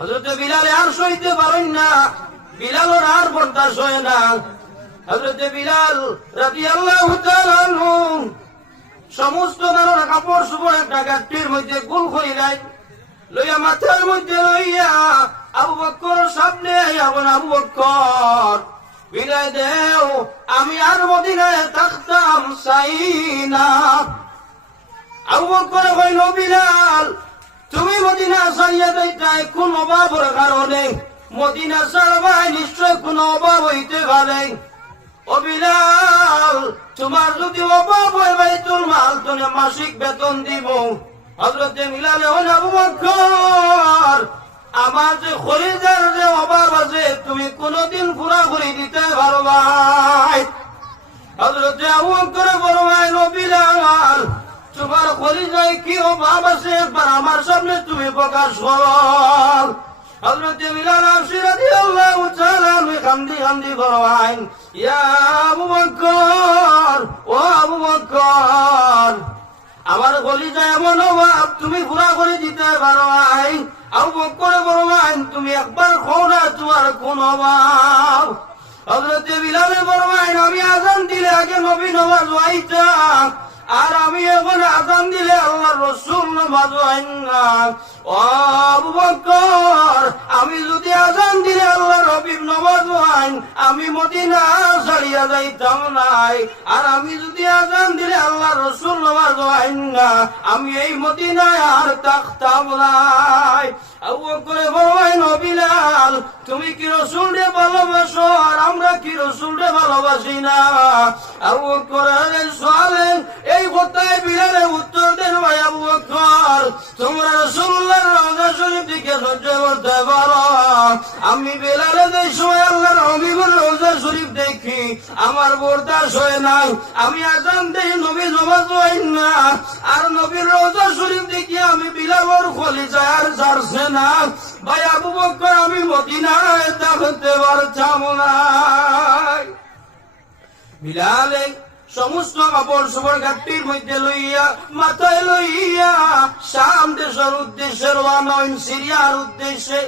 হযরত বিলাল আর সইতে পারেন না, বিলালের আর বরদাস্ত হয় না। হযরত বিলাল রাদিয়াল্লাহু তাআলা আনহু সমস্ত ধরনের কাপড় চোপড় একটা গাঁটটির মধ্যে গোল করিলেন, লইয়া মাথার মধ্যে লইয়া আবু বকরের সামনে আইয়াবেন। আবু বকর, বিদায় দেও, আমি আর মদিনায় থাকতাম চাই না। আবু বকর কইল, বিলাল তুমি মদিনা ছাড়িয়া যাইতা কোন অভাবের কারণে, মদিনা ছাড়বাই নিশ্চয় কোন অভাব হইতে পারে। ও বিলাল, তোমার যদি অভাব হয় বাইতুল মাল তুমি মাসিক বেতন দিব। হযরত বিলাল বলেন, আবু বকর আমার যে খরিদার যে অভাব আছে তুমি কোনদিন পুরা করে দিতে পারবা। হযরত আবু বকর ফরমাইল, বিলাল তোমার খরিদায় কি অভাব আছে একবার আমার সামনে তুমি প্রকাশ করো। হযরত বিলাল রাদিয়াল্লাহু তাআলা কান্দি কান্দি ফরমাইন, ইয়া আবু বকর, ও আবু বকর আমার কলিজায় এমন অভাব তুমি পুরা করে দিতে পারো। আবু বকর ফরমাইন, তুমি একবার কও না তোমার কোন অভাব। হযরত বিলাল ফরমাইন, আমি আযান দিলে আগে নবী নামাজ পড়তাম, আর আমি এখন আযান দিলে আল্লাহর রাসূল নামাজ পড়েন না। ও আবু বকর, আমি যদি আযান দিলে আল্লাহর হাবিব নামাজ পড়েন আমি মদিনা ছাড়িয়া যাইতাম না, আর আমি যদি আযান দিলে আল্লাহর রাসূল নামাজ পড়েন না আমি এই মদিনায় আর থাকতাম না। আবু বকর ফরমাইল, বিলাল তুমি কি রাসূলকে ভালোবাসো আর আমরা কি রাসূলকে ভালোবাসি না? আবু বকর সালেন এই কথায় বিলালে উত্তর দেন, ভাই আবু বকর তোমরা রাসূলুল্লাহর রওজা শরীফ দিকে সহ্য করতে পারো, আমি বিলালে যে সময় আল্লাহর হাবিবের রওজা শরীফ দেখি আমার বরদাস্ত হয় না। আমি আযান দেই নবী নামাজ পড়েন না, আর নবীর রওজা শরীফ দেখি আমি বিলালের কলিজা আর ছাড়ছে না। ভাই আবু বকর আমি মদিনায় থাকতে পারতাম না। বিলালে সমস্ত কাপড় চোপড় গাঁটটির মধ্যে লইয়া মাথায় লইয়া শাম দেশের উদ্দেশ্যে রওনা হইন, সিরিয়ার উদ্দেশ্যে।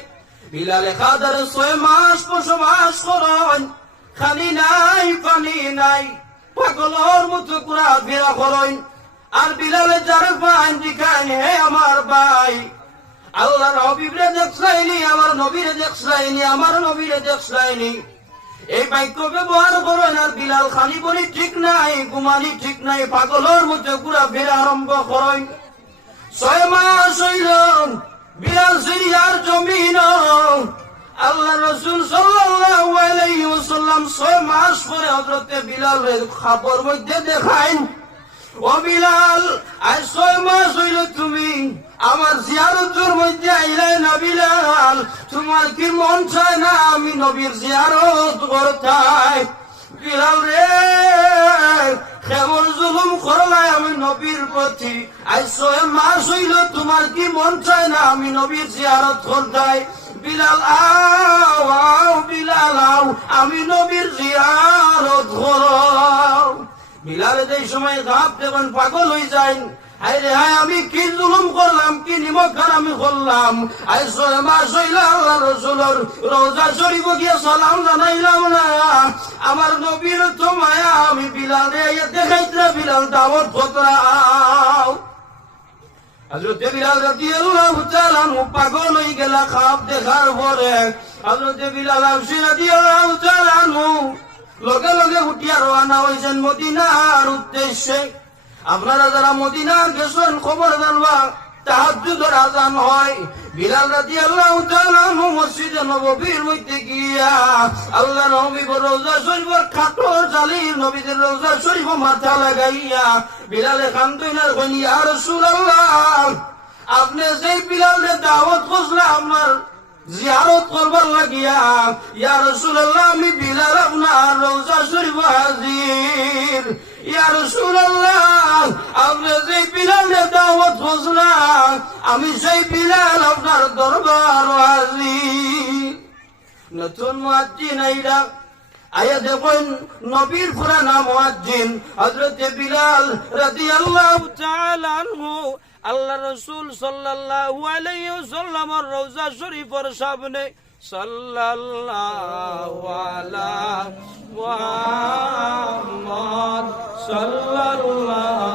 বিলালে খাদারে 6 মাস বসবাস করেন, খানি নাই পানি নাই, পাগলের মতো ঘোরা ফেরা করেন। আর বিলালে যারে পান দিখান, হে আমার ভাই আল্লাহর হাবিবরে দেখছাইনি, আমার নবীরে দেখছাইনি, আমার নবীরে দেখছাইনি, এই বাক্য ব্যবহার করেন। আর বিলাল খানি বলি ঠিক নাই, ঘুমানি ঠিক নাই, পাগলের মধ্যে ঘুরা ফেরা আরম্ভ করেন। 6 মাস হইল বিলাল সিরিয়ার জমিন। আল্লাহ রাসূল সাল্লাল্লাহু আলাইহি ওয়াসাল্লাম 6 মাস পরে হযরত বিলালের খবর মধ্যে দেখাইন, ও বিলাল আজ 6 মাস হইল তুমি আমার জিয়ারতের মধ্যে আইলে না। বিলাল তোমার কি মন চায় না আমি নবীর জিয়ারত করতাই? বিলাল রে কেমন জুলুম করলাই আমি নবীর প্রতি, আজ 6 মাস হইল তোমার কি মন চায় না আমি নবীর জিয়ারত করতাই? বিলাল আও আও, বিলাল আও, আমি নবীর জিয়ারত করো। বিলাল এই সময় গাপ দেবেন, পাগল হয়ে যায়, হায় রে হায় আমি কি জুলুম করলাম, কি নিমক আমি করলাম, আজ 6 মাস হইল আল্লাহ রাসূলের রওজা শরীফ গিয়ে সালাম জানাইলাম না। আমার নবীর তো মায়া আমি বিলাল রে দেখাইতে, বিলাল দাওয়াত পত্রাও। হযরত বিলাল রাদিয়াল্লাহু তাআলা পাগল হয়ে গেল খাপ দেখার পরে। হযরত বিলাল রাদিয়াল্লাহু তাআলা লগে লগে উঠিয়া রওনা হয়েছেন মদিনার উদ্দেশ্যে। আপনারা যারা মদিনার গেছেন খবর জানবা, তাহাজ্জুদের আযান হয়। বিলাল রাদিয়াল্লাহু তাআলা মসজিদে নববীর মধ্যে গিয়া আল্লাহর হাবিবের রওজা শরীফের খাটো জালির নবীদের রওজা শরীফ মাথা লাগাইয়া বিলালে কান্দইনার কইনি, ইয়া রাসূলুল্লাহ আপনি যেই বিলালের দাওয়াত করলেন আমার জিয়ারত করবার লাগিয়া, ইয়া রাসূলুল্লাহ আমি বিলাল আপনার রওজা শরীফ হাজির। ইয়া রাসূলুল্লাহ আপনি যেই বিলালের দাওয়াত করলেন আমি সেই বিলাল আপনার দরবার হাজির। নতুন মুয়াজ্জিন আইলা আয়া দেখুন নবীর পুরা নাম মুয়াজ্জিন হযরত বিলাল রাদিয়াল্লাহু তাআলা আনহু আল্লাহ রসুল সাল্লাল্লাহু আলাইহি ওয়াসাল্লামের রওজা শরীফের সামনে সাল্লাল্লাহু আলা মুহাম্মদ সাল্লাল্লাহু